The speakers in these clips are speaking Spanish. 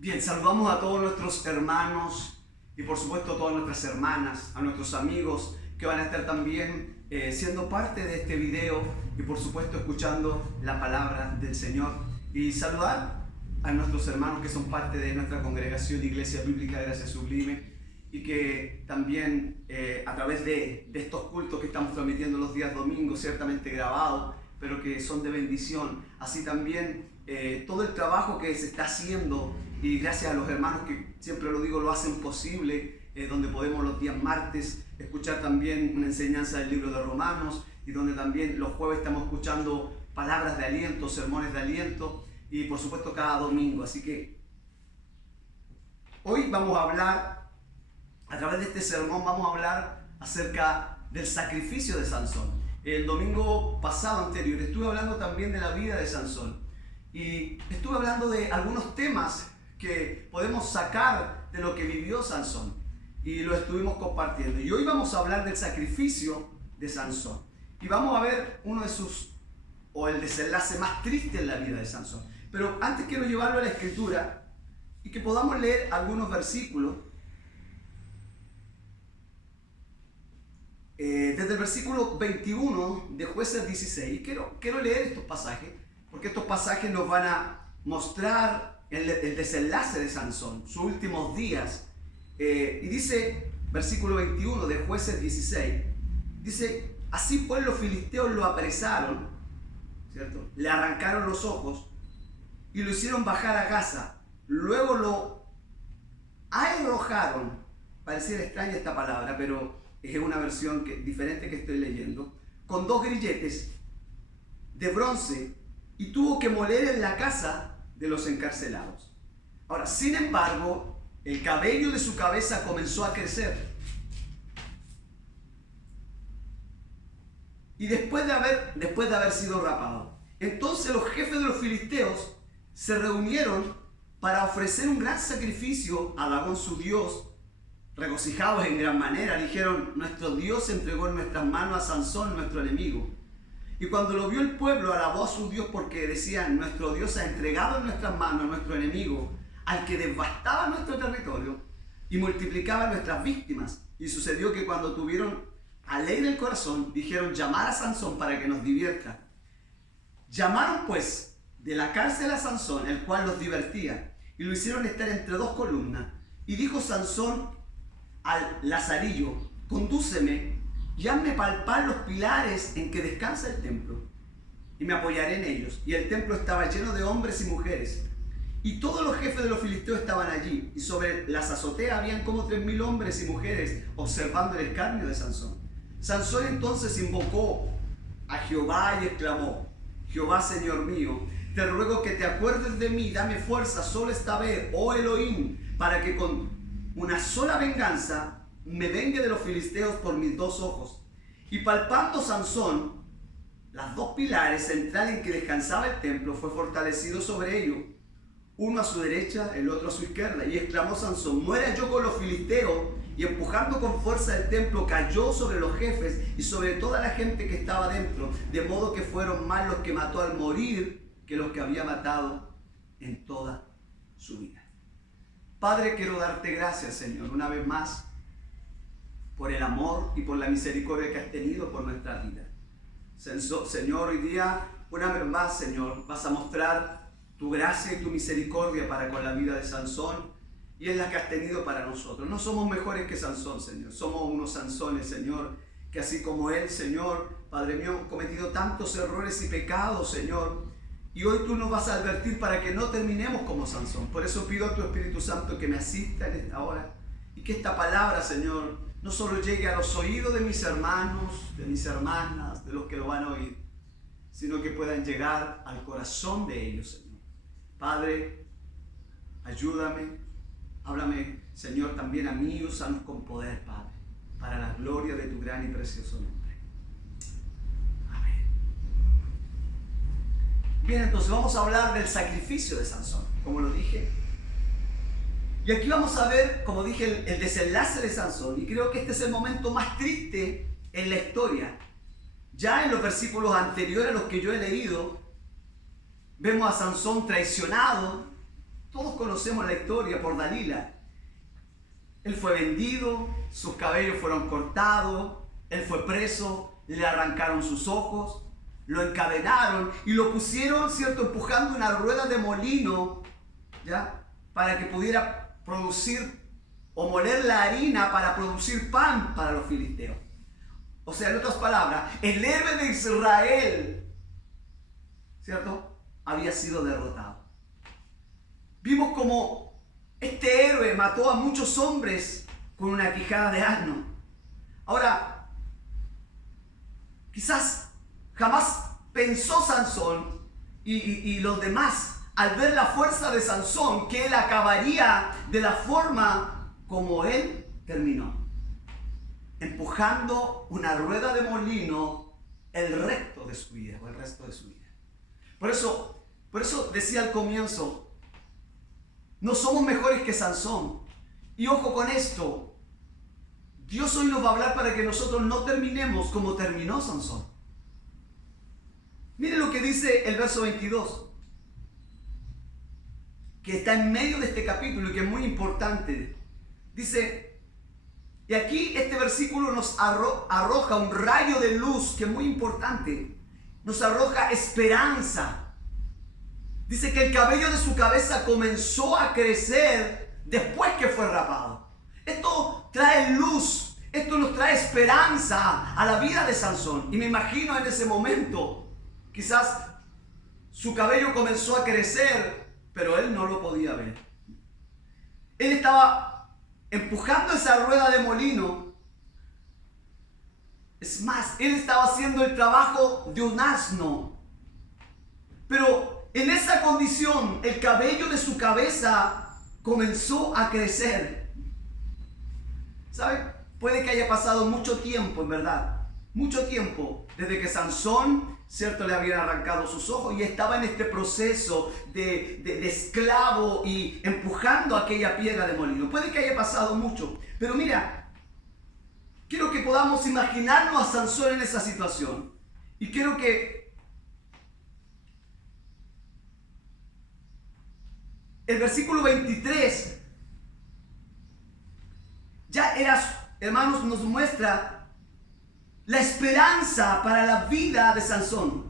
Bien, saludamos a todos nuestros hermanos y por supuesto a todas nuestras hermanas, a nuestros amigos que van a estar también siendo parte de este video y por supuesto escuchando la palabra del Señor. Y saludar a nuestros hermanos que son parte de nuestra congregación Iglesia Bíblica Gracia Sublime y que también a través de estos cultos que estamos transmitiendo los días domingos, ciertamente grabados, pero que son de bendición, así también todo el trabajo que se está haciendo y gracias a los hermanos que siempre lo digo lo hacen posible, donde podemos los días martes escuchar también una enseñanza del libro de Romanos y donde también los jueves estamos escuchando palabras de aliento, sermones de aliento y por supuesto cada domingo. Así que hoy vamos a hablar, a través de este sermón vamos a hablar acerca del sacrificio de Sansón. El domingo pasado anterior estuve hablando también de la vida de Sansón y estuve hablando de algunos temas que podemos sacar de lo que vivió Sansón y lo estuvimos compartiendo. Y hoy vamos a hablar del sacrificio de Sansón y vamos a ver uno de sus, o el desenlace más triste en la vida de Sansón. Pero antes quiero llevarlo a la escritura y que podamos leer algunos versículos. Desde el versículo 21 de Jueces 16, quiero leer estos pasajes, porque estos pasajes nos van a mostrar el desenlace de Sansón, sus últimos días. Y dice, versículo 21 de Jueces 16, dice: así pues los filisteos lo apresaron, ¿cierto? Le arrancaron los ojos y lo hicieron bajar a Gaza. Luego lo arrojaron. Pareciera extraña esta palabra, pero es una versión diferente que estoy leyendo, con 2 grilletes de bronce, y tuvo que moler en la casa de los encarcelados. Ahora, sin embargo, el cabello de su cabeza comenzó a crecer. Y después de haber sido rapado. Entonces los jefes de los filisteos se reunieron para ofrecer un gran sacrificio a Dagón su dios. Regocijados en gran manera, dijeron: nuestro Dios entregó en nuestras manos a Sansón, nuestro enemigo. Y cuando lo vio el pueblo, alabó a su Dios, porque decían: nuestro Dios ha entregado en nuestras manos a nuestro enemigo, al que devastaba nuestro territorio y multiplicaba nuestras víctimas. Y sucedió que cuando tuvieron alegre el corazón, dijeron: llamar a Sansón para que nos divierta. Llamaron pues de la cárcel a Sansón, el cual los divertía, y lo hicieron estar entre 2 columnas. Y dijo Sansón al lazarillo: condúceme y hazme palpar los pilares en que descansa el templo, y me apoyaré en ellos. Y el templo estaba lleno de hombres y mujeres, y todos los jefes de los filisteos estaban allí, y sobre las azoteas habían como 3.000 hombres y mujeres observando el escarnio de Sansón. Sansón entonces invocó a Jehová y exclamó: Jehová, Señor mío, te ruego que te acuerdes de mí, dame fuerza solo esta vez, oh Elohim, para que con una sola venganza me vengue de los filisteos por mis 2 ojos. Y palpando Sansón las 2 pilares centrales en que descansaba el templo, fue fortalecido sobre ellos, uno a su derecha, el otro a su izquierda. Y exclamó Sansón: muera yo con los filisteos. Y empujando con fuerza el templo, cayó sobre los jefes y sobre toda la gente que estaba dentro, de modo que fueron más los que mató al morir que los que había matado en toda su vida. Padre, quiero darte gracias, Señor, una vez más, por el amor y por la misericordia que has tenido por nuestra vida. Señor, hoy día, una vez más, Señor, vas a mostrar tu gracia y tu misericordia para con la vida de Sansón, y es la que has tenido para nosotros. No somos mejores que Sansón, Señor. Somos unos Sansones, Señor, que así como él, Señor, Padre mío, han cometido tantos errores y pecados, Señor. Y hoy tú nos vas a advertir para que no terminemos como Sansón. Por eso pido a tu Espíritu Santo que me asista en esta hora. Y que esta palabra, Señor, no solo llegue a los oídos de mis hermanos, de mis hermanas, de los que lo van a oír, sino que puedan llegar al corazón de ellos, Señor. Padre, ayúdame. Háblame, Señor, también a mí, úsanos con poder, Padre, para la gloria de tu gran y precioso nombre. Amén. Bien, entonces vamos a hablar del sacrificio de Sansón, como lo dije. Y aquí vamos a ver, como dije, el desenlace de Sansón. Y creo que este es el momento más triste en la historia. Ya en los versículos anteriores a los que yo he leído, vemos a Sansón traicionado, Todos conocemos la historia por Dalila. Él fue vendido, sus cabellos fueron cortados, él fue preso, le arrancaron sus ojos, lo encadenaron y lo pusieron, ¿cierto?, empujando una rueda de molino, ¿ya?, para que pudiera producir o moler la harina para producir pan para los filisteos. O sea, en otras palabras, el héroe de Israel, ¿cierto?, había sido derrotado. Vimos como este héroe mató a muchos hombres con una quijada de asno. Ahora, quizás jamás pensó Sansón y los demás, al ver la fuerza de Sansón, que él acabaría de la forma como él terminó, empujando una rueda de molino el resto de su vida. Por eso decía al comienzo, no somos mejores que Sansón. Y ojo con esto, Dios hoy nos va a hablar para que nosotros no terminemos como terminó Sansón. Miren lo que dice el verso 22, que está en medio de este capítulo y que es muy importante. Dice, y aquí este versículo nos arroja un rayo de luz que es muy importante. Nos arroja esperanza. Dice que el cabello de su cabeza comenzó a crecer después que fue rapado. Esto trae luz, esto nos trae esperanza a la vida de Sansón. Y me imagino en ese momento, quizás su cabello comenzó a crecer, pero él no lo podía ver. Él estaba empujando esa rueda de molino. Es más, él estaba haciendo el trabajo de un asno. Pero en esa condición, el cabello de su cabeza comenzó a crecer. ¿Sabe? Puede que haya pasado mucho tiempo, en verdad. Mucho tiempo desde que Sansón, ¿cierto?, le habían arrancado sus ojos y estaba en este proceso de esclavo y empujando aquella piedra de molino. Puede que haya pasado mucho. Pero mira, quiero que podamos imaginarnos a Sansón en esa situación. Y quiero que el versículo 23 ya hermanos, nos muestra la esperanza para la vida de Sansón.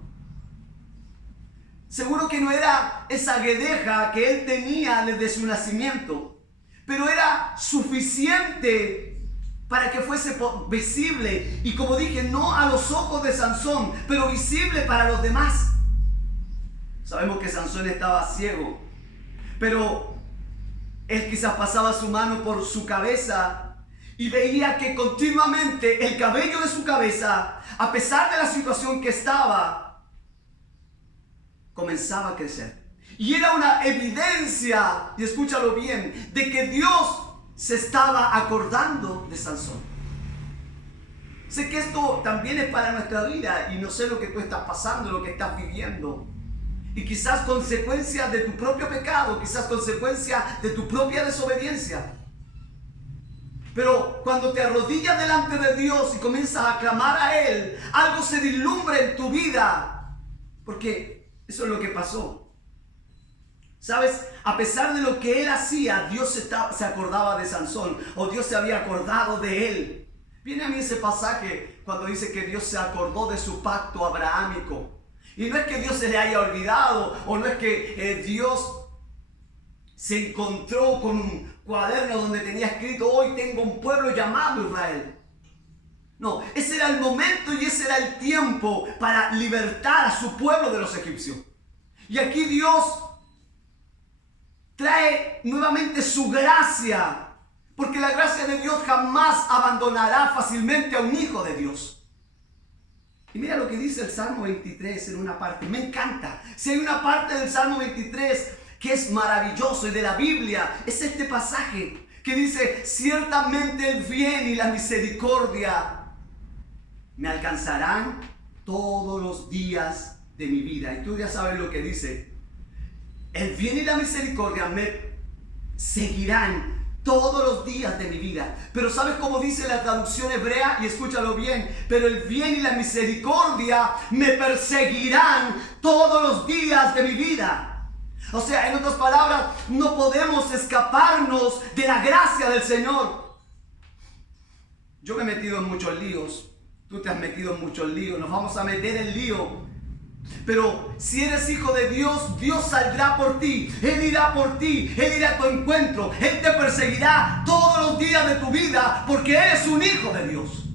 Seguro que no era esa guedeja que él tenía desde su nacimiento, pero era suficiente para que fuese visible, y como dije, no a los ojos de Sansón, pero visible para los demás. Sabemos que Sansón estaba ciego, pero él quizás pasaba su mano por su cabeza y veía que continuamente el cabello de su cabeza, a pesar de la situación que estaba, comenzaba a crecer. Y era una evidencia, y escúchalo bien, de que Dios se estaba acordando de Sansón. Sé que esto también es para nuestra vida y no sé lo que tú estás pasando, lo que estás viviendo. Y quizás consecuencia de tu propio pecado, quizás consecuencia de tu propia desobediencia. Pero cuando te arrodillas delante de Dios y comienzas a clamar a Él, algo se vislumbra en tu vida. Porque eso es lo que pasó. ¿Sabes? A pesar de lo que él hacía, Dios se acordaba de Sansón, o Dios se había acordado de él. Viene a mí ese pasaje cuando dice que Dios se acordó de su pacto abrahámico. Y no es que Dios se le haya olvidado, o no es que Dios se encontró con un cuaderno donde tenía escrito: hoy tengo un pueblo llamado Israel. No, ese era el momento y ese era el tiempo para libertar a su pueblo de los egipcios. Y aquí Dios trae nuevamente su gracia, porque la gracia de Dios jamás abandonará fácilmente a un hijo de Dios. Y mira lo que dice el Salmo 23 en una parte, me encanta. Si hay una parte del Salmo 23 que es maravilloso y de la Biblia, es este pasaje que dice: ciertamente el bien y la misericordia me alcanzarán todos los días de mi vida. Y tú ya sabes lo que dice: el bien y la misericordia me seguirán todos los días de mi vida. Pero ¿sabes cómo dice la traducción hebrea? Y escúchalo bien: pero el bien y la misericordia me perseguirán todos los días de mi vida. O sea, en otras palabras, no podemos escaparnos de la gracia del Señor. Yo me he metido en muchos líos. Tú te has metido en muchos líos. Nos vamos a meter en lío. Pero si eres hijo de Dios, Dios saldrá por ti. Él irá por ti. Él irá a tu encuentro. Él te perseguirá todos los días de tu vida porque eres un hijo de Dios.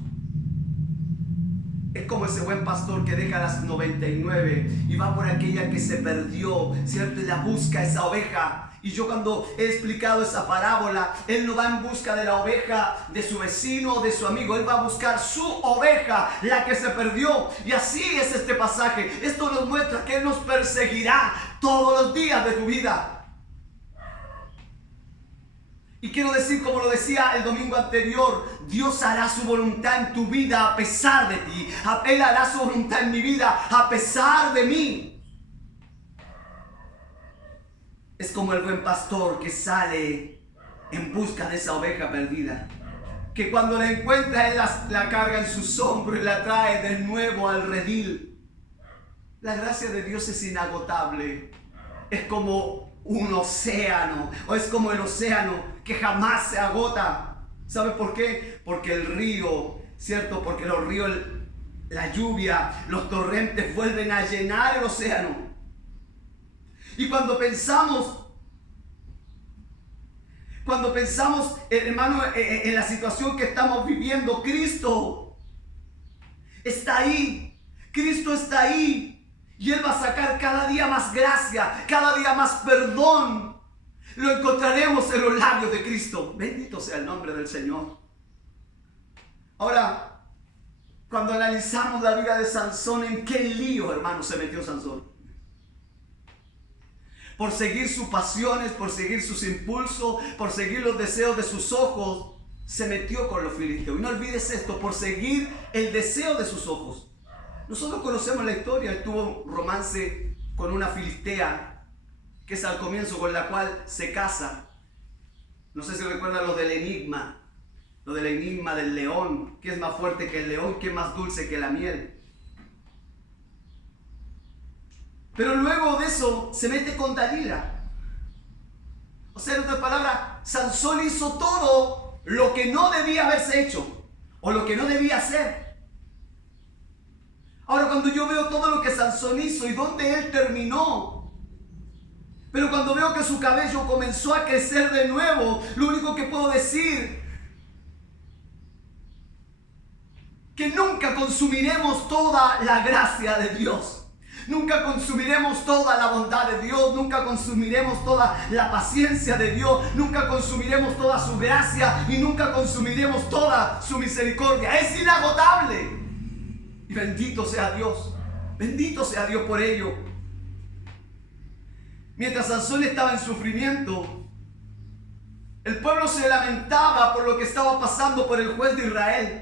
Es como ese buen pastor que deja las 99 y va por aquella que se perdió, ¿cierto? Y la busca esa oveja. Y yo cuando he explicado esa parábola, él no va en busca de la oveja de su vecino o de su amigo. Él va a buscar su oveja, la que se perdió. Y así es este pasaje. Esto nos muestra que Él nos perseguirá todos los días de tu vida. Y quiero decir, como lo decía el domingo anterior, Dios hará su voluntad en tu vida a pesar de ti. Él hará su voluntad en mi vida a pesar de mí. Es como el buen pastor que sale en busca de esa oveja perdida. Que cuando la encuentra, Él la carga en sus hombros y la trae de nuevo al redil. La gracia de Dios es inagotable. Es como un océano, o es como el océano que jamás se agota. ¿Sabe por qué? Porque el río, ¿cierto? Porque los ríos, la lluvia, los torrentes vuelven a llenar el océano. Y cuando pensamos, hermano, en la situación que estamos viviendo, Cristo está ahí. Cristo está ahí. Y Él va a sacar cada día más gracia, cada día más perdón. Lo encontraremos en los labios de Cristo. Bendito sea el nombre del Señor. Ahora, cuando analizamos la vida de Sansón, ¿en qué lío, hermano, se metió Sansón? Por seguir sus pasiones, por seguir sus impulsos, por seguir los deseos de sus ojos, se metió con los filisteos. Y no olvides esto, por seguir el deseo de sus ojos. Nosotros conocemos la historia. Él tuvo un romance con una filistea, que es al comienzo, con la cual se casa. No sé si recuerdan lo del enigma del león. ¿Qué es más fuerte que el león? ¿Qué es más dulce que la miel? Pero luego de eso se mete con Dalila. O sea, en otras palabras, Sansón hizo todo lo que no debía haberse hecho, o lo que no debía hacer. Ahora, cuando yo veo todo lo que Sansón hizo y dónde él terminó, pero cuando veo que su cabello comenzó a crecer de nuevo, lo único que puedo decir, que nunca consumiremos toda la gracia de Dios. Nunca consumiremos toda la bondad de Dios, nunca consumiremos toda la paciencia de Dios, nunca consumiremos toda su gracia y nunca consumiremos toda su misericordia. Es inagotable. Y bendito sea Dios por ello. Mientras Sansón estaba en sufrimiento, el pueblo se lamentaba por lo que estaba pasando por el juez de Israel.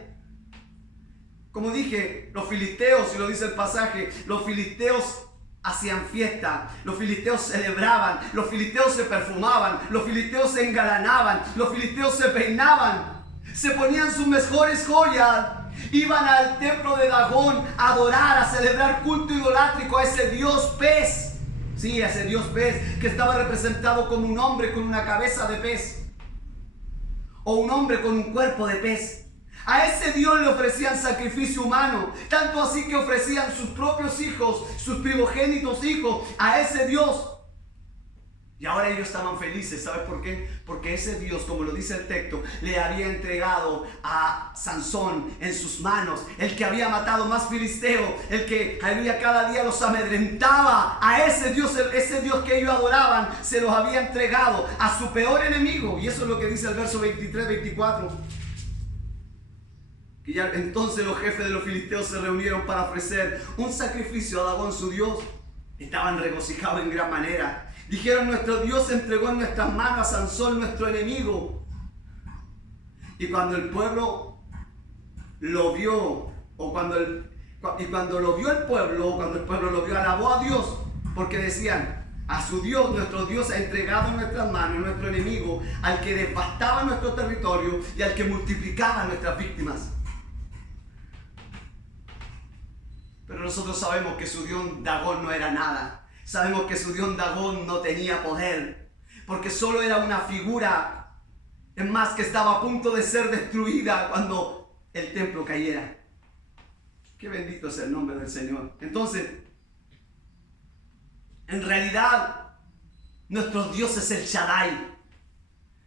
Como dije, los filisteos, y lo dice el pasaje, los filisteos hacían fiesta, los filisteos celebraban, los filisteos se perfumaban, los filisteos se engalanaban, los filisteos se peinaban, se ponían sus mejores joyas, iban al templo de Dagón a adorar, a celebrar culto idolátrico a ese dios pez. Sí, a ese dios pez que estaba representado como un hombre con una cabeza de pez, o un hombre con un cuerpo de pez. A ese Dios le ofrecían sacrificio humano, tanto así que ofrecían sus propios hijos, sus primogénitos hijos, a ese Dios. Y ahora ellos estaban felices. ¿Sabes por qué? Porque ese Dios, como lo dice el texto, le había entregado a Sansón en sus manos, el que había matado más filisteos, el que cada día los amedrentaba. A ese Dios que ellos adoraban, se los había entregado a su peor enemigo. Y eso es lo que dice el verso 23-24. Que ya entonces los jefes de los filisteos se reunieron para ofrecer un sacrificio a Dagón su Dios. Estaban regocijados en gran manera. Dijeron: nuestro Dios entregó en nuestras manos a Sansón, nuestro enemigo. Y cuando el pueblo lo vio, cuando el pueblo lo vio, alabó a Dios, porque decían: a su Dios, nuestro Dios ha entregado en nuestras manos nuestro enemigo, al que devastaba nuestro territorio y al que multiplicaba nuestras víctimas. Pero nosotros sabemos que su Dios Dagón no era nada, Sabemos que su dios Dagón no tenía poder, porque solo era una figura, es más, que estaba a punto de ser destruida cuando el templo cayera. Qué bendito es el nombre del Señor. Entonces, en realidad, nuestro Dios es el Shaddai.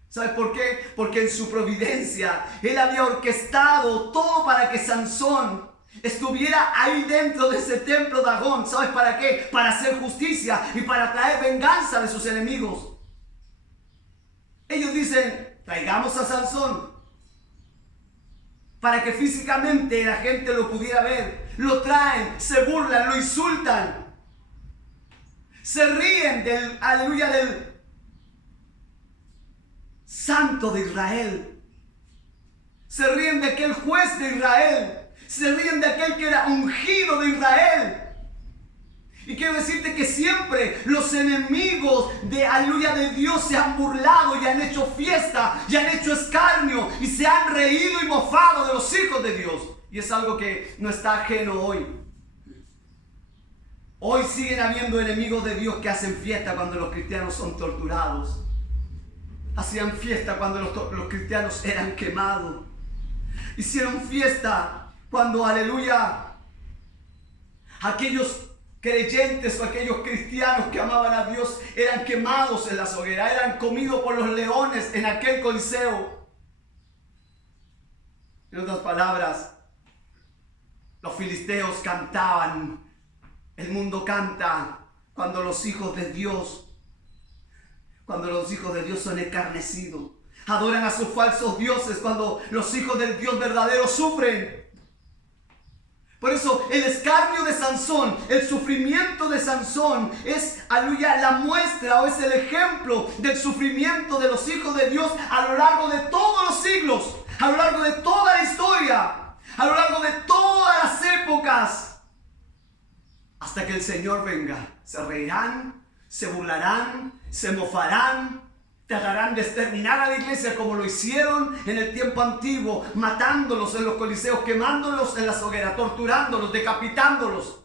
¿Sabes por qué? Porque en su providencia Él había orquestado todo para que Sansón estuviera ahí dentro de ese templo Dagón. ¿Sabes para qué? Para hacer justicia y para traer venganza de sus enemigos. Ellos dicen, traigamos a Sansón para que físicamente la gente lo pudiera ver. Lo traen, se burlan, lo insultan, se ríen del, aleluya, del Santo de Israel. Se ríen de aquel juez de Israel. Se ríen de aquel que era ungido de Israel. Y quiero decirte que siempre los enemigos de, aleluya, de Dios se han burlado y han hecho fiesta y han hecho escarnio y se han reído y mofado de los hijos de Dios. Y es algo que no está ajeno hoy. Hoy siguen habiendo enemigos de Dios que hacen fiesta cuando los cristianos son torturados. Hacían fiesta cuando los cristianos eran quemados. Hicieron fiesta cuando, aleluya, aquellos creyentes o aquellos cristianos que amaban a Dios eran quemados en las hogueras, eran comidos por los leones en aquel coliseo. En otras palabras, los filisteos cantaban, el mundo canta cuando los hijos de Dios son escarnecidos. Adoran a sus falsos dioses cuando los hijos del Dios verdadero sufren. Por eso el escarnio de Sansón, el sufrimiento de Sansón es, aleluya, la muestra o es el ejemplo del sufrimiento de los hijos de Dios a lo largo de todos los siglos, a lo largo de toda la historia, a lo largo de todas las épocas, hasta que el Señor venga. Se reirán, se burlarán, se mofarán, tratarán de exterminar a la iglesia como lo hicieron en el tiempo antiguo, matándolos en los coliseos, quemándolos en las hogueras, torturándolos, decapitándolos.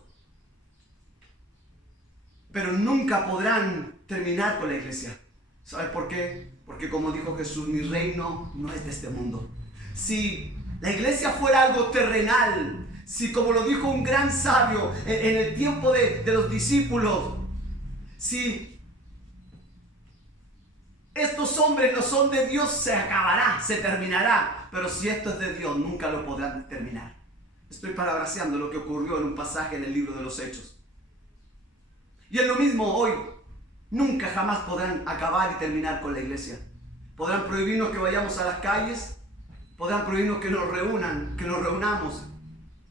Pero nunca podrán terminar con la iglesia. ¿Sabes por qué? Porque como dijo Jesús, mi reino no es de este mundo. Si la iglesia fuera algo terrenal, si como lo dijo un gran sabio en el tiempo de los discípulos, si estos hombres no son de Dios, se acabará, se terminará. Pero si esto es de Dios, nunca lo podrán terminar. Estoy parafraseando lo que ocurrió en un pasaje en el libro de los Hechos. Y es lo mismo hoy. Nunca jamás podrán acabar y terminar con la iglesia. Podrán prohibirnos que vayamos a las calles, podrán prohibirnos que nos reunamos.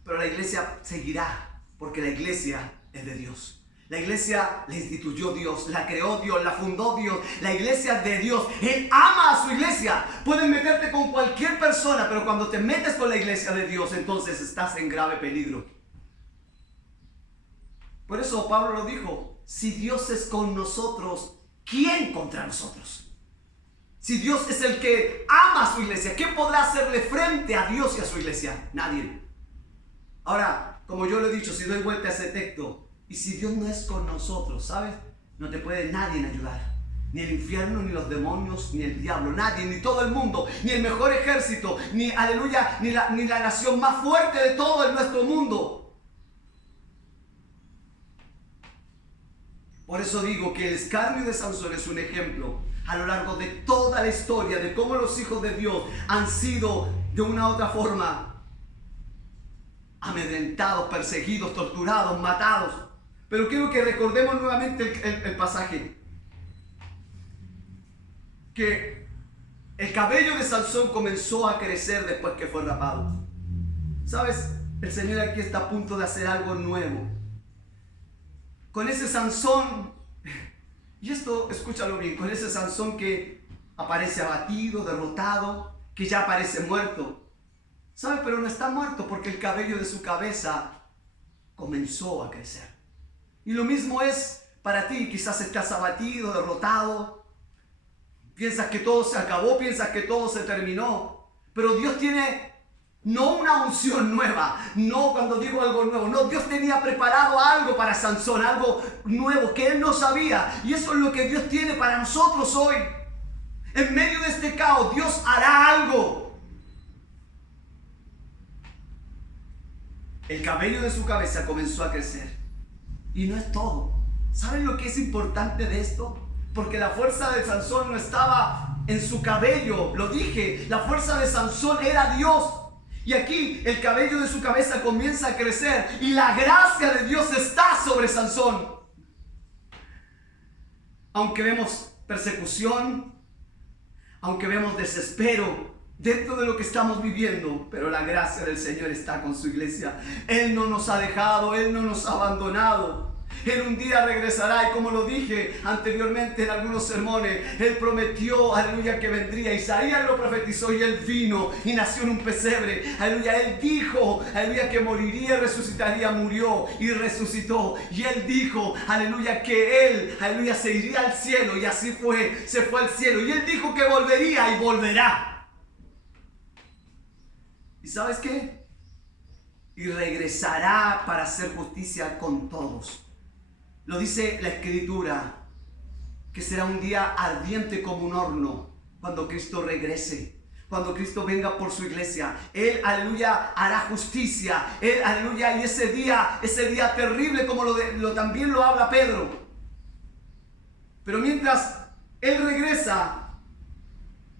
Pero la iglesia seguirá, porque la iglesia es de Dios. La iglesia la instituyó Dios, la creó Dios, la fundó Dios. La iglesia es de Dios. Él ama a su iglesia. Puedes meterte con cualquier persona, pero cuando te metes con la iglesia de Dios, entonces estás en grave peligro. Por eso Pablo lo dijo, si Dios es con nosotros, ¿quién contra nosotros? Si Dios es el que ama a su iglesia, ¿qué podrá hacerle frente a Dios y a su iglesia? Nadie. Ahora, como yo lo he dicho, si doy vuelta a ese texto, y si Dios no es con nosotros, ¿sabes? No te puede nadie ayudar. Ni el infierno, ni los demonios, ni el diablo. Nadie, ni todo el mundo, ni el mejor ejército, ni, aleluya, ni la nación más fuerte de todo en nuestro mundo. Por eso digo que el escarnio de Sansón es un ejemplo a lo largo de toda la historia de cómo los hijos de Dios han sido de una u otra forma amedrentados, perseguidos, torturados, matados. Pero quiero que recordemos nuevamente el pasaje. Que el cabello de Sansón comenzó a crecer después que fue rapado. ¿Sabes? El Señor aquí está a punto de hacer algo nuevo. Con ese Sansón, y esto escúchalo bien, con ese Sansón que aparece abatido, derrotado, que ya parece muerto. ¿Sabes? Pero no está muerto porque el cabello de su cabeza comenzó a crecer. Y lo mismo es para ti. Quizás estás abatido, derrotado. Piensas que todo se acabó, piensas que todo se terminó. Pero Dios tiene No una unción nueva, no cuando digo algo nuevo, no, Dios tenía preparado algo para Sansón, algo nuevo que él no sabía, y eso es lo que Dios tiene para nosotros hoy. En medio de este caos, Dios hará algo. El cabello de su cabeza comenzó a crecer, y no es todo. ¿Saben lo que es importante de esto? Porque la fuerza de Sansón no estaba en su cabello, lo dije, la fuerza de Sansón era Dios. Y aquí el cabello de su cabeza comienza a crecer y la gracia de Dios está sobre Sansón. Aunque vemos persecución, aunque vemos desespero dentro de lo que estamos viviendo, pero la gracia del Señor está con su iglesia. Él no nos ha dejado, Él no nos ha abandonado. Él un día regresará, y como lo dije anteriormente en algunos sermones, Él prometió, aleluya, que vendría. Isaías lo profetizó y Él vino y nació en un pesebre. Aleluya, Él dijo, aleluya, que moriría y resucitaría. Murió y resucitó. Y Él dijo, aleluya, que Él, aleluya, se iría al cielo, y así fue, se fue al cielo. Y Él dijo que volvería y volverá. ¿Y sabes qué? Y regresará para hacer justicia con todos. Lo dice la Escritura, que será un día ardiente como un horno cuando Cristo regrese, cuando Cristo venga por su iglesia. Él, aleluya, hará justicia. Él, aleluya, y ese día terrible, como también lo habla Pedro. Pero mientras Él regresa,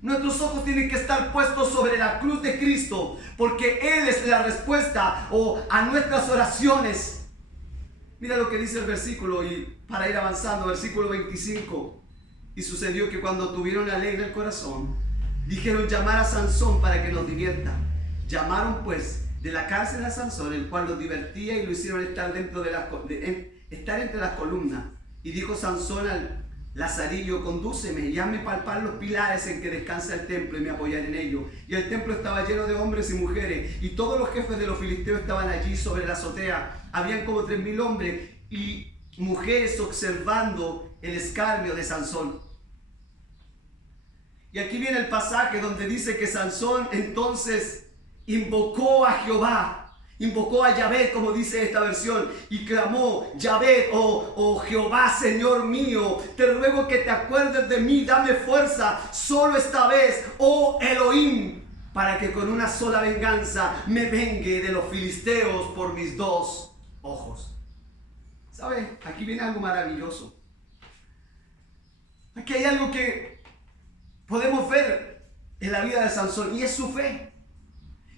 nuestros ojos tienen que estar puestos sobre la cruz de Cristo, porque Él es la respuesta a nuestras oraciones. Mira lo que dice el versículo, y para ir avanzando, versículo 25. Y sucedió que cuando tuvieron alegre el corazón, dijeron llamar a Sansón para que nos divierta. Llamaron pues de la cárcel a Sansón, el cual los divertía, y lo hicieron estar estar entre las columnas. Y dijo Sansón al Lazarillo, condúceme y hazme palpar los pilares en que descansa el templo, y me apoyaré en ello. Y el templo estaba lleno de hombres y mujeres, y todos los jefes de los filisteos estaban allí sobre la azotea. Habían como 3,000 hombres y mujeres observando el escarnio de Sansón. Y aquí viene el pasaje donde dice que Sansón entonces invocó a Jehová, invocó a Yahvé, como dice esta versión, y clamó: Yahvé, oh Jehová, Señor mío, te ruego que te acuerdes de mí, dame fuerza solo esta vez, oh Elohim, para que con una sola venganza me vengue de los filisteos por mis 2 ojos. ¿Sabe? Aquí viene algo maravilloso. Aquí hay algo que podemos ver en la vida de Sansón, y es su fe.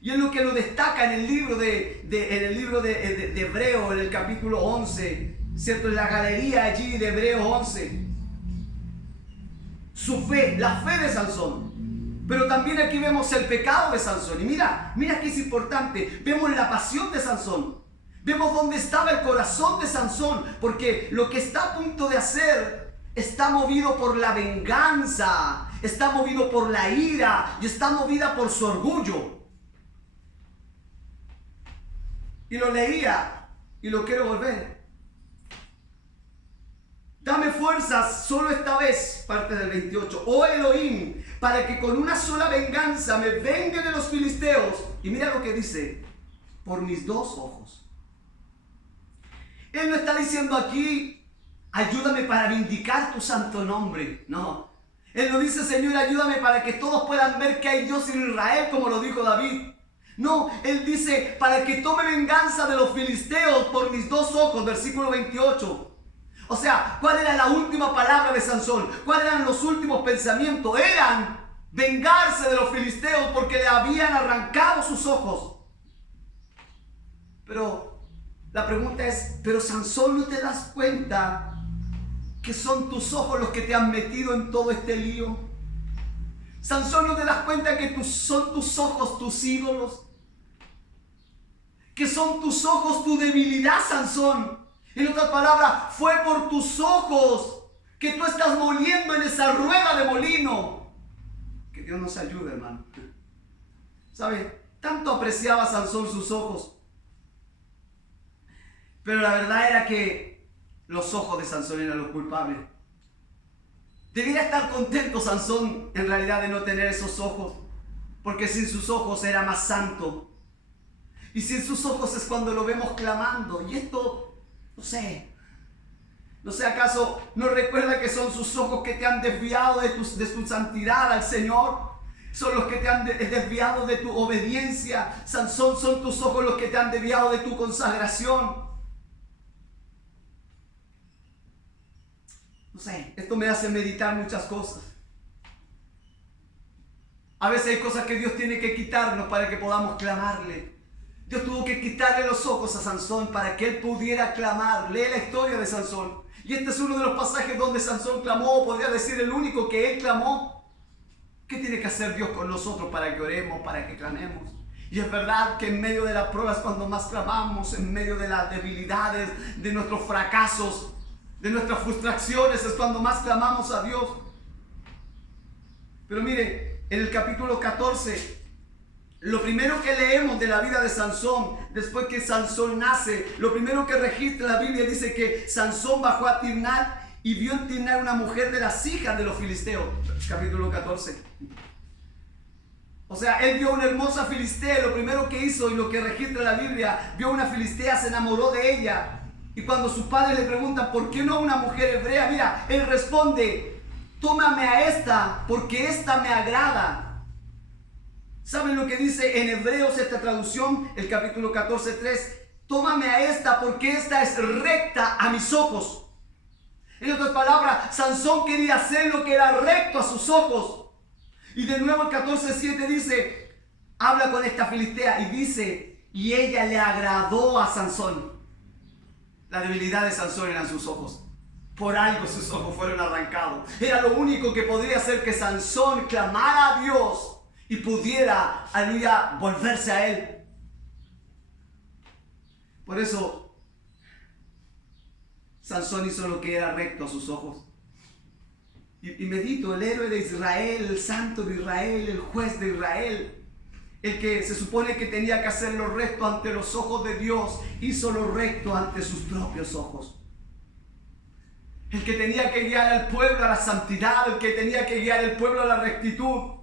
Y es lo que lo destaca en el libro de Hebreo, en el capítulo 11, ¿cierto? En la galería allí de Hebreo 11. Su fe, la fe de Sansón. Pero también aquí vemos el pecado de Sansón. Y mira que es importante. Vemos la pasión de Sansón. Vemos dónde estaba el corazón de Sansón. Porque lo que está a punto de hacer está movido por la venganza, está movido por la ira y está movida por su orgullo. Y lo leía y lo quiero volver. Dame fuerzas solo esta vez, parte del 28, oh Elohim, para que con una sola venganza me vengue de los filisteos. Y mira lo que dice: por mis 2 ojos. Él no está diciendo aquí: ayúdame para vindicar tu santo nombre. No. Él no dice: Señor, ayúdame para que todos puedan ver que hay Dios en Israel, como lo dijo David. No, Él dice: para que tome venganza de los filisteos por mis 2 ojos, versículo 28. O sea, ¿cuál era la última palabra de Sansón? ¿Cuáles eran los últimos pensamientos? Eran vengarse de los filisteos porque le habían arrancado sus ojos. Pero la pregunta es: ¿pero Sansón, no te das cuenta que son tus ojos los que te han metido en todo este lío? Sansón, ¿no te das cuenta que son tus ojos tus ídolos? Que son tus ojos tu debilidad, Sansón. En otras palabras, fue por tus ojos que tú estás moliendo en esa rueda de molino. Que Dios nos ayude, hermano. ¿Sabe? Tanto apreciaba Sansón sus ojos. Pero la verdad era que los ojos de Sansón eran los culpables. Debería estar contento Sansón en realidad de no tener esos ojos, porque sin sus ojos era más santo. Y si en sus ojos es cuando lo vemos clamando. Y esto, no sé, ¿acaso no recuerda que son sus ojos que te han desviado de tu santidad al Señor? Son los que te han desviado de tu obediencia. Sansón, son tus ojos los que te han desviado de tu consagración. No sé, esto me hace meditar muchas cosas. A veces hay cosas que Dios tiene que quitarnos para que podamos clamarle. Dios tuvo que quitarle los ojos a Sansón para que él pudiera clamar. Lee la historia de Sansón. Y este es uno de los pasajes donde Sansón clamó, podría decir el único que él clamó. ¿Qué tiene que hacer Dios con nosotros para que oremos, para que clamemos? Y es verdad que en medio de las pruebas, cuando más clamamos, en medio de las debilidades, de nuestros fracasos, de nuestras frustraciones, es cuando más clamamos a Dios. Pero mire, en el capítulo 14, lo primero que leemos de la vida de Sansón, después que Sansón nace, lo primero que registra la Biblia dice que Sansón bajó a Timnat y vio en Timnat una mujer de las hijas de los filisteos. Capítulo 14. O sea, él vio una hermosa filistea, lo primero que hizo y lo que registra la Biblia, vio una filistea, se enamoró de ella. Y cuando sus padres le preguntan, ¿por qué no una mujer hebrea? Mira, él responde, tómame a esta, porque esta me agrada. ¿Saben lo que dice en Hebreos esta traducción? El capítulo 14:3. Tómame a esta porque esta es recta a mis ojos. En otras palabras, Sansón quería hacer lo que era recto a sus ojos. Y de nuevo el 14:7 dice, habla con esta filistea y dice, y ella le agradó a Sansón. La debilidad de Sansón eran sus ojos. Por algo sus ojos fueron arrancados. Era lo único que podría hacer que Sansón clamara a Dios y pudiera, aleluya, volverse a él. Por eso, Sansón hizo lo que era recto a sus ojos. Y medito, el héroe de Israel, el santo de Israel, el juez de Israel, el que se supone que tenía que hacer lo recto ante los ojos de Dios, hizo lo recto ante sus propios ojos. El que tenía que guiar al pueblo a la santidad, el que tenía que guiar al pueblo a la rectitud.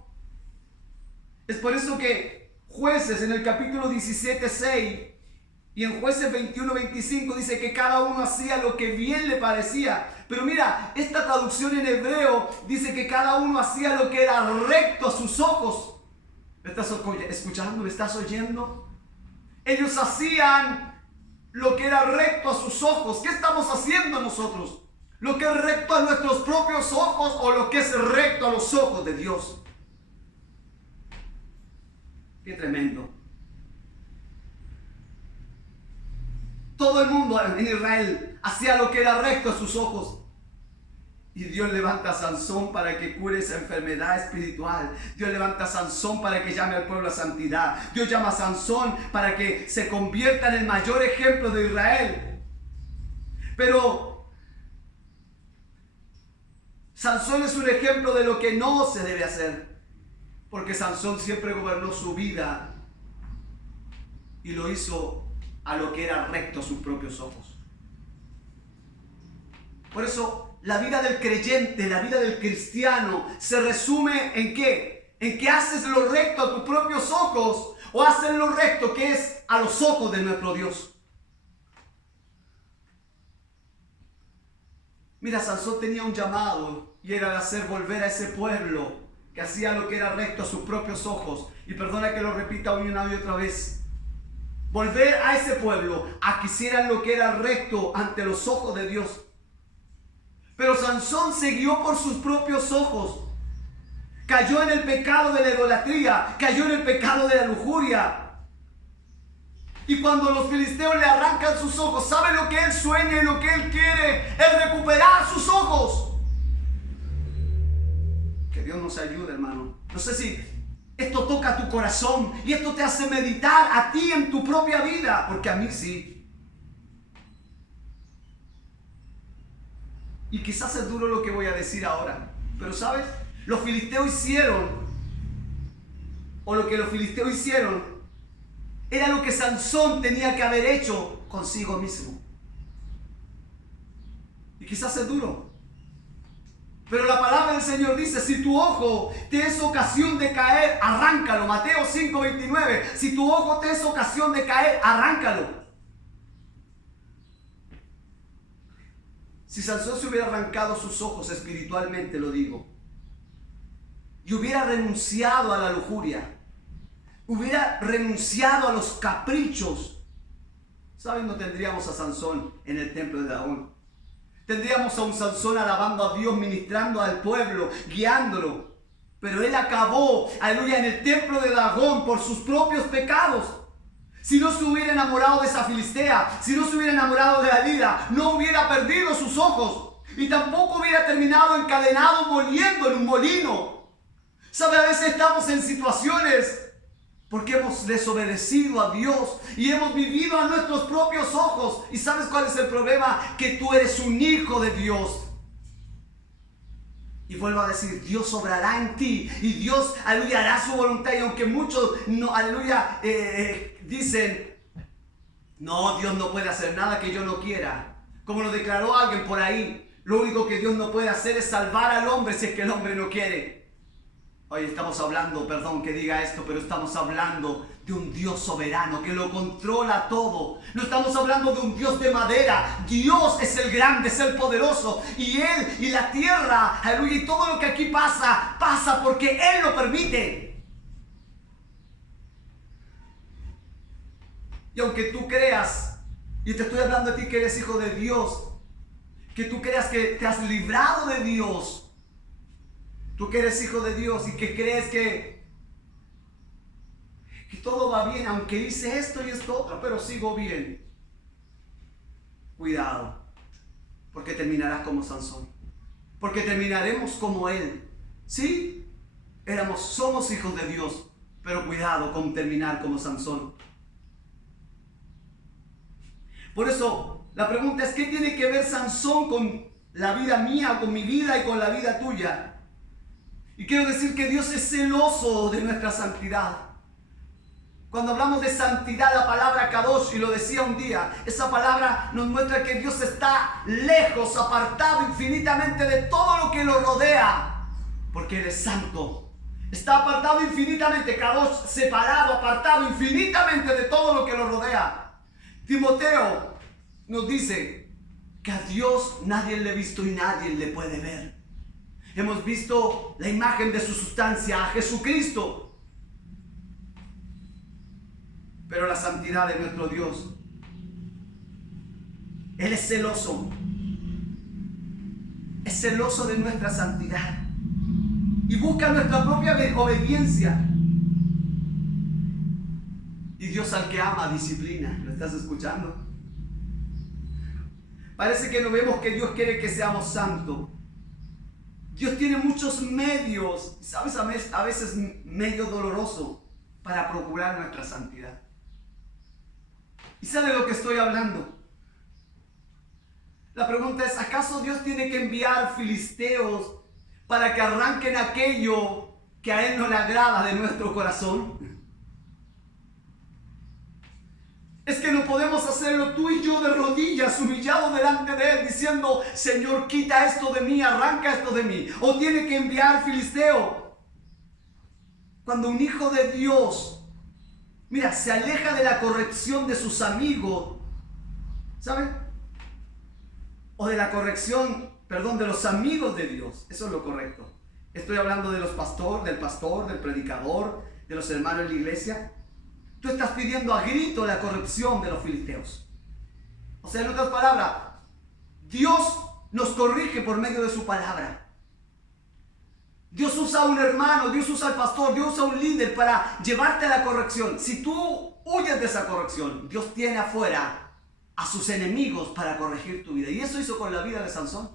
Es por eso que Jueces en el capítulo 17:6 y en Jueces 21:25 dice que cada uno hacía lo que bien le parecía. Pero mira, esta traducción en hebreo dice que cada uno hacía lo que era recto a sus ojos. ¿Me estás escuchando? ¿Me estás oyendo? Ellos hacían lo que era recto a sus ojos. ¿Qué estamos haciendo nosotros? ¿Lo que es recto a nuestros propios ojos o lo que es recto a los ojos de Dios? Qué tremendo. Todo el mundo en Israel hacía lo que era recto a sus ojos. Y Dios levanta a Sansón para que cure esa enfermedad espiritual. Dios levanta a Sansón para que llame al pueblo a santidad. Dios llama a Sansón para que se convierta en el mayor ejemplo de Israel. Pero Sansón es un ejemplo de lo que no se debe hacer. Porque Sansón siempre gobernó su vida y lo hizo a lo que era recto a sus propios ojos. Por eso la vida del creyente, la vida del cristiano se resume ¿en qué? En que haces lo recto a tus propios ojos o haces lo recto que es a los ojos de nuestro Dios. Mira, Sansón tenía un llamado y era de hacer volver a ese pueblo que hacía lo que era recto a sus propios ojos. Y perdona que lo repita una y otra vez. Volver a ese pueblo a que hicieran lo que era recto ante los ojos de Dios. Pero Sansón se guió por sus propios ojos. Cayó en el pecado de la idolatría, cayó en el pecado de la lujuria. Y cuando los filisteos le arrancan sus ojos, ¿sabe lo que él sueña y lo que él quiere? Es recuperar sus ojos. Que Dios nos ayude, hermano. No sé si esto toca tu corazón y esto te hace meditar a ti en tu propia vida, porque a mí sí. Y quizás es duro lo que voy a decir ahora, pero ¿sabes? Los filisteos hicieron, o lo que los filisteos hicieron, era lo que Sansón tenía que haber hecho consigo mismo. Y quizás es duro. Pero la palabra del Señor dice, si tu ojo te es ocasión de caer, arráncalo. Mateo 5:29. Si tu ojo te es ocasión de caer, arráncalo. Si Sansón se hubiera arrancado sus ojos espiritualmente, lo digo, y hubiera renunciado a la lujuria, hubiera renunciado a los caprichos, ¿saben? No tendríamos a Sansón en el templo de Dagón. Tendríamos a un Sansón alabando a Dios, ministrando al pueblo, guiándolo. Pero él acabó, aleluya, en el templo de Dagón por sus propios pecados. Si no se hubiera enamorado de esa filistea, si no se hubiera enamorado de Dalila, no hubiera perdido sus ojos. Y tampoco hubiera terminado encadenado moliendo en un molino. ¿Sabe? A veces estamos en situaciones porque hemos desobedecido a Dios y hemos vivido a nuestros propios ojos. ¿Y sabes cuál es el problema? Que tú eres un hijo de Dios. Y vuelvo a decir, Dios obrará en ti y Dios, aleluya, hará su voluntad. Y aunque muchos, no, aleluya, dicen, no, Dios no puede hacer nada que yo no quiera. Como lo declaró alguien por ahí, lo único que Dios no puede hacer es salvar al hombre si es que el hombre no quiere. Hoy estamos hablando, perdón que diga esto, pero estamos hablando de un Dios soberano que lo controla todo. No estamos hablando de un Dios de madera. Dios es el grande, es el poderoso. Y Él y la tierra, aleluya, y todo lo que aquí pasa, pasa porque Él lo permite. Y aunque tú creas, y te estoy hablando a ti que eres hijo de Dios, que tú creas que te has librado de Dios, tú que eres hijo de Dios y que crees que todo va bien, aunque hice esto y esto otro, pero sigo bien. Cuidado, porque terminarás como Sansón. Porque terminaremos como él. Sí, somos hijos de Dios, pero cuidado con terminar como Sansón. Por eso, la pregunta es, ¿qué tiene que ver Sansón con la vida mía, con mi vida y con la vida tuya? Y quiero decir que Dios es celoso de nuestra santidad. Cuando hablamos de santidad, la palabra Kadosh, y lo decía un día, esa palabra nos muestra que Dios está lejos, apartado infinitamente de todo lo que lo rodea, porque Él es santo. Está apartado infinitamente, Kadosh, separado, apartado infinitamente de todo lo que lo rodea. Timoteo nos dice que a Dios nadie le ha visto y nadie le puede ver. Hemos visto la imagen de su sustancia, a Jesucristo. Pero la santidad de nuestro Dios, Él es celoso. Es celoso de nuestra santidad. Y busca nuestra propia obediencia. Y Dios al que ama disciplina. ¿Lo estás escuchando? Parece que no vemos que Dios quiere que seamos santos. Dios tiene muchos medios, ¿sabes? A veces medio doloroso para procurar nuestra santidad. ¿Y sabe de lo que estoy hablando? La pregunta es, ¿acaso Dios tiene que enviar filisteos para que arranquen aquello que a Él no le agrada de nuestro corazón? Es que no podemos hacerlo tú y yo de rodillas, humillados delante de Él, diciendo, Señor, quita esto de mí, arranca esto de mí. O tiene que enviar filisteo. Cuando un hijo de Dios, mira, se aleja de la corrección de sus amigos, ¿saben? O de la corrección, perdón, de los amigos de Dios. Eso es lo correcto. Estoy hablando de del pastor, del predicador, de los hermanos en la iglesia. Tú estás pidiendo a grito la corrección de los filisteos. O sea, en otras palabras, Dios nos corrige por medio de su palabra. Dios usa a un hermano, Dios usa al pastor, Dios usa a un líder para llevarte a la corrección. Si tú huyes de esa corrección, Dios tiene afuera a sus enemigos para corregir tu vida. Y eso hizo con la vida de Sansón.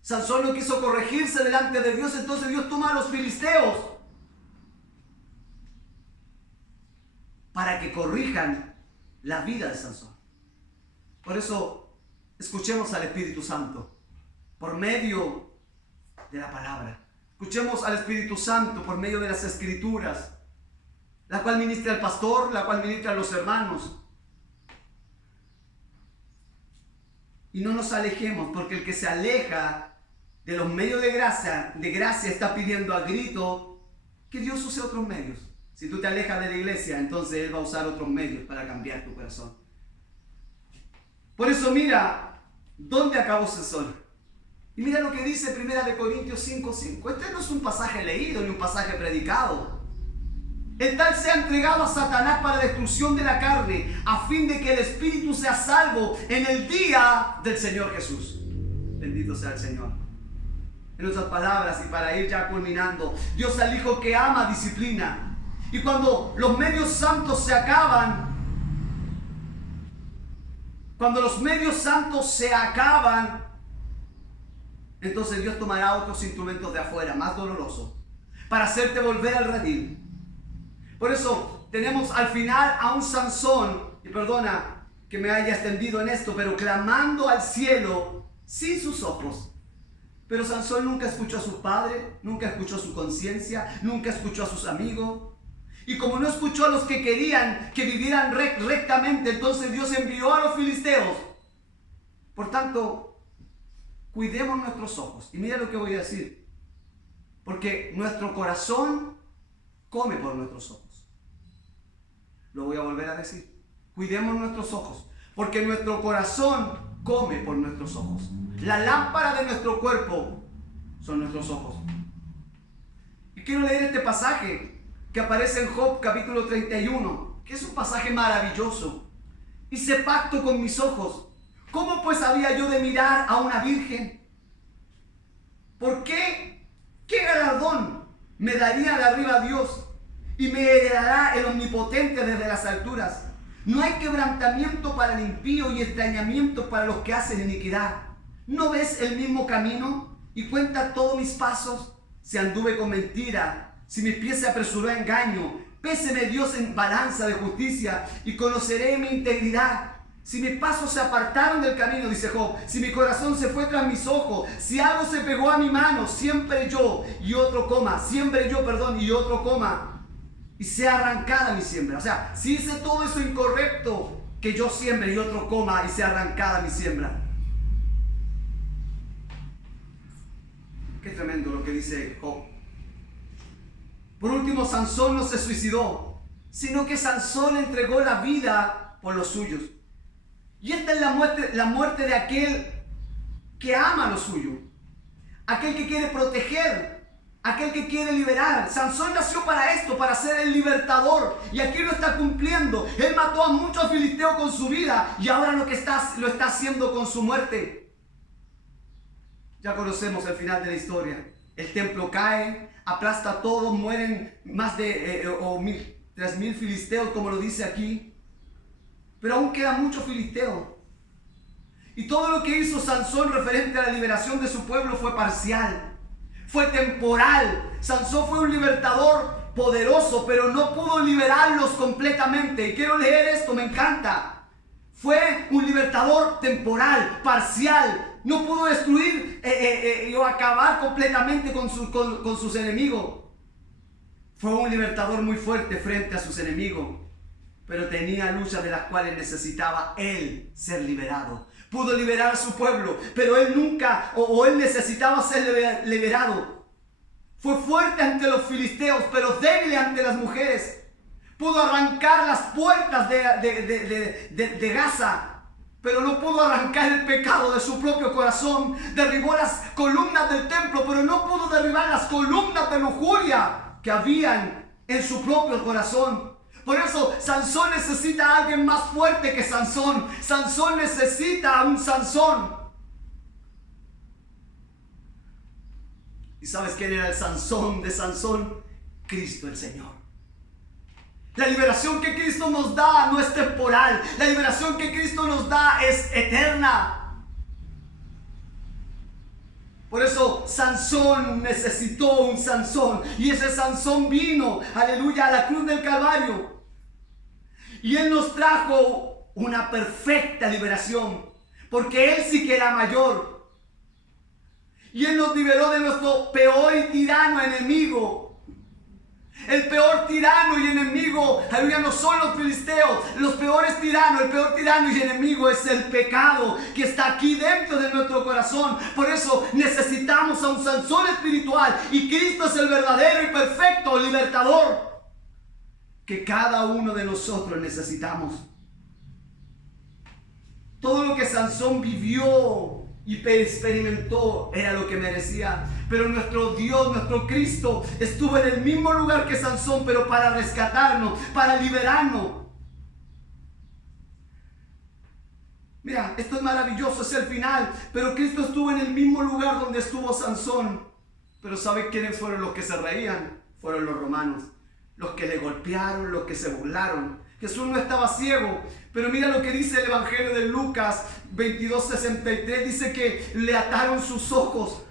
Sansón no quiso corregirse delante de Dios, entonces Dios toma a los filisteos para que corrijan la vida de Sansón. Por eso, escuchemos al Espíritu Santo por medio de la palabra. Escuchemos al Espíritu Santo por medio de las Escrituras, la cual ministra el pastor, la cual ministra a los hermanos. Y no nos alejemos, porque el que se aleja de los medios de gracia está pidiendo a grito que Dios use otros medios. Si tú te alejas de la iglesia, entonces Él va a usar otros medios para cambiar tu corazón. Por eso mira, ¿dónde acabó Sansón? Y mira lo que dice 1 Corintios 5:5. Este no es un pasaje leído ni un pasaje predicado. El tal sea entregado a Satanás para destrucción de la carne, a fin de que el espíritu sea salvo en el día del Señor Jesús. Bendito sea el Señor. En otras palabras, y para ir ya culminando, Dios al Hijo que ama disciplina. Y cuando los medios santos se acaban, entonces Dios tomará otros instrumentos de afuera, más dolorosos, para hacerte volver al redil. Por eso tenemos al final a un Sansón, y perdona que me haya extendido en esto, pero clamando al cielo sin sus ojos. Pero Sansón nunca escuchó a su padre, nunca escuchó a su conciencia, nunca escuchó a sus amigos. Y como no escuchó a los que querían que vivieran rectamente, entonces Dios envió a los filisteos. Por tanto, cuidemos nuestros ojos. Y mira lo que voy a decir. Porque nuestro corazón come por nuestros ojos. Lo voy a volver a decir. Cuidemos nuestros ojos. Porque nuestro corazón come por nuestros ojos. La lámpara de nuestro cuerpo son nuestros ojos. Y quiero leer este pasaje que aparece en Job capítulo 31, que es un pasaje maravilloso. Hice pacto con mis ojos. ¿Cómo pues había yo de mirar a una virgen? ¿Por qué? ¿Qué galardón me daría de arriba Dios? Y me heredará el omnipotente desde las alturas. No hay quebrantamiento para el impío y extrañamiento para los que hacen iniquidad. ¿No ves el mismo camino? Y cuenta todos mis pasos. Si anduve con mentira, si mis pies se apresuró a engaño, péseme Dios en balanza de justicia y conoceré mi integridad. Si mis pasos se apartaron del camino, dice Job, si mi corazón se fue tras mis ojos, si algo se pegó a mi mano, siembre yo y otro coma, y otro coma, y sea arrancada mi siembra. O sea, si hice todo eso incorrecto, que yo siembre y otro coma y sea arrancada mi siembra. Qué tremendo lo que dice Job. Por último, Sansón no se suicidó, sino que Sansón entregó la vida por los suyos. Y esta es la muerte de aquel que ama lo suyo, aquel que quiere proteger, aquel que quiere liberar. Sansón nació para esto, para ser el libertador, y aquí lo está cumpliendo. Él mató a muchos filisteos con su vida y ahora lo está haciendo con su muerte. Ya conocemos el final de la historia. El templo cae, aplasta a todos, mueren más de 3,000 filisteos, como lo dice aquí. Pero aún queda mucho filisteo. Y todo lo que hizo Sansón referente a la liberación de su pueblo fue parcial, fue temporal. Sansón fue un libertador poderoso, pero no pudo liberarlos completamente. Y quiero leer esto, me encanta. Fue un libertador temporal, parcial. No pudo destruir o acabar completamente con sus enemigos. Fue un libertador muy fuerte frente a sus enemigos, pero tenía luchas de las cuales necesitaba él ser liberado. Pudo liberar a su pueblo, pero él nunca, él necesitaba ser liberado. Fue fuerte ante los filisteos, pero débil ante las mujeres. Pudo arrancar las puertas de Gaza, pero no pudo arrancar el pecado de su propio corazón. Derribó las columnas del templo, pero no pudo derribar las columnas de lujuria que habían en su propio corazón. Por eso Sansón necesita a alguien más fuerte que Sansón. Sansón necesita a un Sansón. ¿Y sabes quién era el Sansón de Sansón? Cristo el Señor. La liberación que Cristo nos da no es temporal. La liberación que Cristo nos da es eterna. Por eso Sansón necesitó un Sansón. Y ese Sansón vino, aleluya, a la cruz del Calvario. Y Él nos trajo una perfecta liberación. Porque Él sí que era mayor. Y Él nos liberó de nuestro peor y tirano enemigo. El peor tirano y enemigo, aleluya, no son los filisteos. Los peores tiranos, el peor tirano y enemigo es el pecado que está aquí dentro de nuestro corazón. Por eso necesitamos a un Sansón espiritual, y Cristo es el verdadero y perfecto libertador que cada uno de nosotros necesitamos. Todo lo que Sansón vivió y experimentó era lo que merecía, pero nuestro Dios, nuestro Cristo, estuvo en el mismo lugar que Sansón, pero para rescatarnos, para liberarnos. Mira, esto es maravilloso, es el final, pero Cristo estuvo en el mismo lugar donde estuvo Sansón. Pero ¿sabe quiénes fueron los que se reían? Fueron los romanos, los que le golpearon, los que se burlaron. Jesús no estaba ciego, pero mira lo que dice el Evangelio de Lucas 22:63, dice que le ataron sus ojos.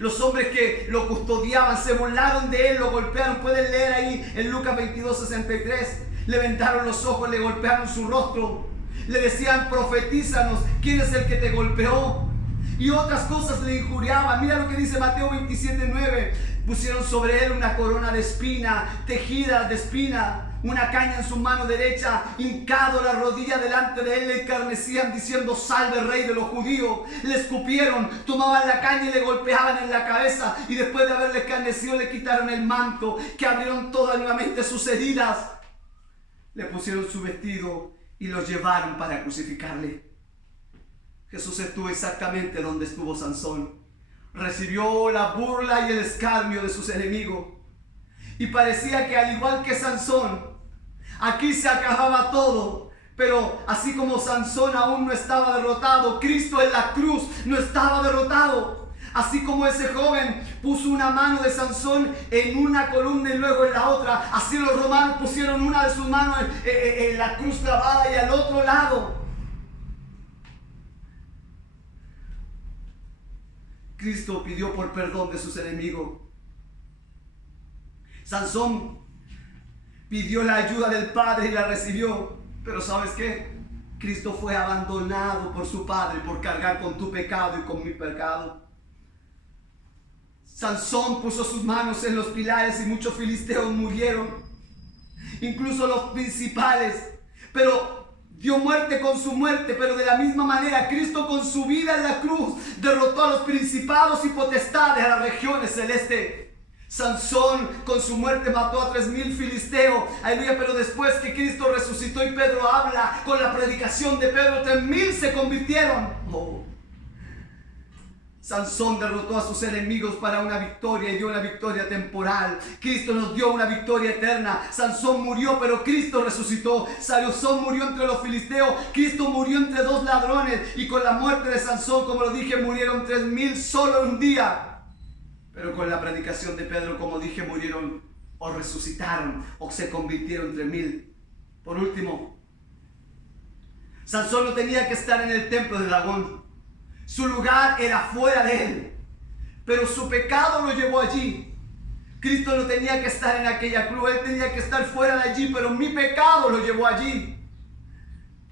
Los hombres que lo custodiaban se burlaron de él, lo golpearon. Pueden leer ahí en Lucas 22:63. Le vendaron los ojos, le golpearon su rostro. Le decían: profetízanos, ¿quién es el que te golpeó? Y otras cosas le injuriaban. Mira lo que dice Mateo 27:9. Pusieron sobre él una corona de espina, tejida de espina, una caña en su mano derecha, hincado la rodilla delante de él, le escarnecían diciendo: salve, rey de los judíos. Le escupieron, tomaban la caña y le golpeaban en la cabeza, y después de haberle escarnecido le quitaron el manto, que abrieron todas nuevamente sus heridas. Le pusieron su vestido y lo llevaron para crucificarle. Jesús estuvo exactamente donde estuvo Sansón. Recibió la burla y el escarnio de sus enemigos. Y parecía que, al igual que Sansón, aquí se acababa todo. Pero así como Sansón aún no estaba derrotado, Cristo en la cruz no estaba derrotado. Así como ese joven puso una mano de Sansón en una columna y luego en la otra, así los romanos pusieron una de sus manos en la cruz clavada y al otro lado. Cristo pidió por perdón de sus enemigos. Sansón pidió la ayuda del Padre y la recibió. Pero ¿sabes qué? Cristo fue abandonado por su Padre por cargar con tu pecado y con mi pecado. Sansón puso sus manos en los pilares y muchos filisteos murieron, incluso los principales. Pero dio muerte con su muerte. Pero de la misma manera, Cristo con su vida en la cruz derrotó a los principados y potestades, a las regiones celestes. Sansón con su muerte mató a 3,000 filisteos, aleluya. Pero después que Cristo resucitó y Pedro habla, con la predicación de Pedro, 3,000 se convirtieron. Sansón derrotó a sus enemigos para una victoria, y dio una victoria temporal. Cristo nos dio una victoria eterna. Sansón murió, pero Cristo resucitó. Sansón murió entre los filisteos, Cristo murió entre dos ladrones, y con la muerte de Sansón, como lo dije, murieron 3,000 solo en un día. Pero con la predicación de Pedro, como dije, murieron o resucitaron o se convirtieron 3,000. Por último, Sansón no tenía que estar en el templo de Dagón. Su lugar era fuera de él, pero su pecado lo llevó allí. Cristo no tenía que estar en aquella cruz, él tenía que estar fuera de allí, pero mi pecado lo llevó allí.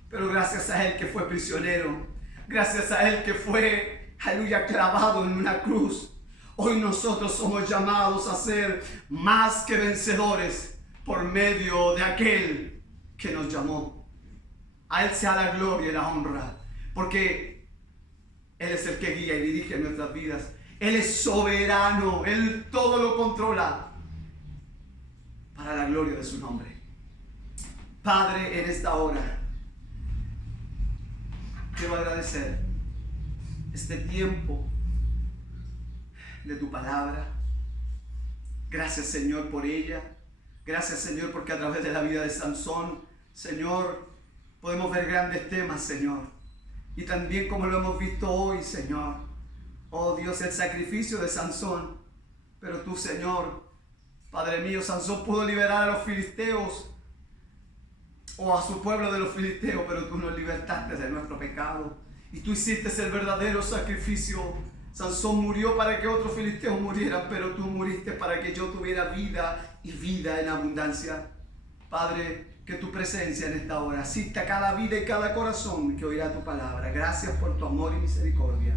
Pero gracias a él que fue prisionero, gracias a él que fue, aleluya, clavado en una cruz, hoy nosotros somos llamados a ser más que vencedores por medio de aquel que nos llamó. A él sea la gloria y la honra, porque Él es el que guía y dirige nuestras vidas. Él es soberano, Él todo lo controla para la gloria de su nombre. Padre, en esta hora quiero agradecer este tiempo de tu palabra. Gracias, Señor, por ella. Gracias, Señor, porque a través de la vida de Sansón, Señor, podemos ver grandes temas, Señor. Y también como lo hemos visto hoy, Señor. Oh Dios, el sacrificio de Sansón. Pero tú, Señor, Padre mío, Sansón pudo liberar a los filisteos o a su pueblo de los filisteos, pero tú nos libertaste de nuestro pecado. Y tú hiciste el verdadero sacrificio. Sansón murió para que otros filisteos murieran, pero tú muriste para que yo tuviera vida y vida en abundancia. Padre, que tu presencia en esta hora asista a cada vida y cada corazón que oirá tu palabra. Gracias por tu amor y misericordia.